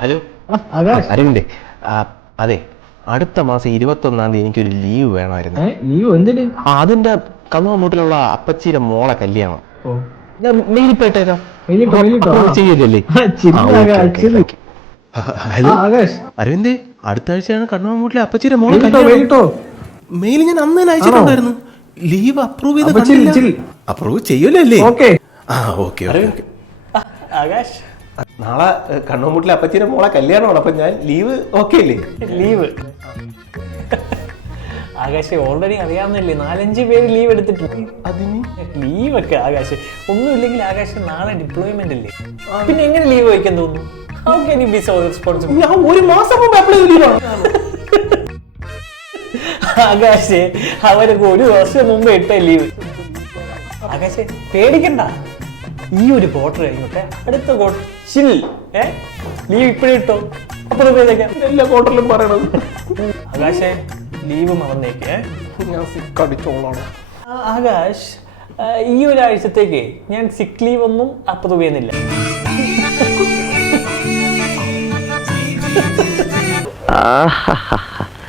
Hello Akash, Aravind. അതെ, അടുത്ത മാസം 21-ാം തീയതി എനിക്കൊരു ലീവ് വേണമായിരുന്നു. ലീവ് എന്തിന്? അതിന്റെ കന്നുവമ്മൂട്ടിലുള്ള അപ്പച്ചിയുടെ മോളെ കല്യാണം. ഓ, ഞാൻ മെയിലിപ്പേട്ടേക്കാം. മെയിലിട്ടോ. ചെയ്യല്ലേ? ഹലോ ആകാശ്, അരവിന്ദ്, അടുത്ത ആഴ്ചയാണ് കണ്ണുവമ്മൂട്ടിലെ അപ്പച്ചിയുടെ മോളെ മെയിലിട്ടോ. കല്യാണം. മെയിൽ ഞാൻ അന്ന് തന്നെ അയച്ചിട്ടുണ്ടായിരുന്നു. ലീവ് അപ്രൂവ് ചെയ്ത് അപ്രൂവ് ചെയ്യൂലല്ലേ? ഓക്കെ. ഓക്കെ. ആകാശ്, നാളെ കണ്ണുമുട്ടിലെ അപ്പച്ചിയുടെ മോളെ കല്യാണമാണ്. അപ്പൊ ഞാൻ ലീവ് ഓക്കെ അല്ലേ? ലീവ് ആകാശ് ഓൾറെഡി അറിയാവുന്നല്ലേ, 4-5 പേര് ലീവ് എടുത്തിട്ടുണ്ട്. അതിന് ലീവൊക്കെ ആകാശ് ഒന്നുമില്ലെങ്കിൽ ആകാശ് നാളെ ഡിപ്ലോയ്മെന്റ് അല്ലേ, പിന്നെ എങ്ങനെ ലീവ് വയ്ക്കാൻ തോന്നുന്നു? How can you be so responsible? ഞാൻ ഒരു മാസം മുമ്പ് അപ്ലൈ ചെയ്തിട്ടാണ്. ആകാശ് അവരൊക്കെ 1 വർഷം മുമ്പ് ഇട്ട ലീവ്. ആകാശ് പേടിക്കണ്ട, ഈ ഒരു ക്വാർട്ടർ കഴിഞ്ഞോട്ടെ, അടുത്ത ക്വാർട്ടർ ചിൽ. ലീവ് ഇപ്പോഴും ഇട്ടോ, അപ്പൊ ചെയ്തേക്കാം. എല്ലാ ക്വാർട്ടറിലും പറയണത്. ആകാശേ ലീവ് മറന്നേക്കേ. ഞാൻ സിക്ക് അടിച്ചോളാണ്. ആകാശ് ഈ ഒരാഴ്ചത്തേക്ക് ഞാൻ സിക്ക് ലീവ് ഒന്നും അപ്രൂവ് ചെയ്യുന്നില്ല. ആഹാ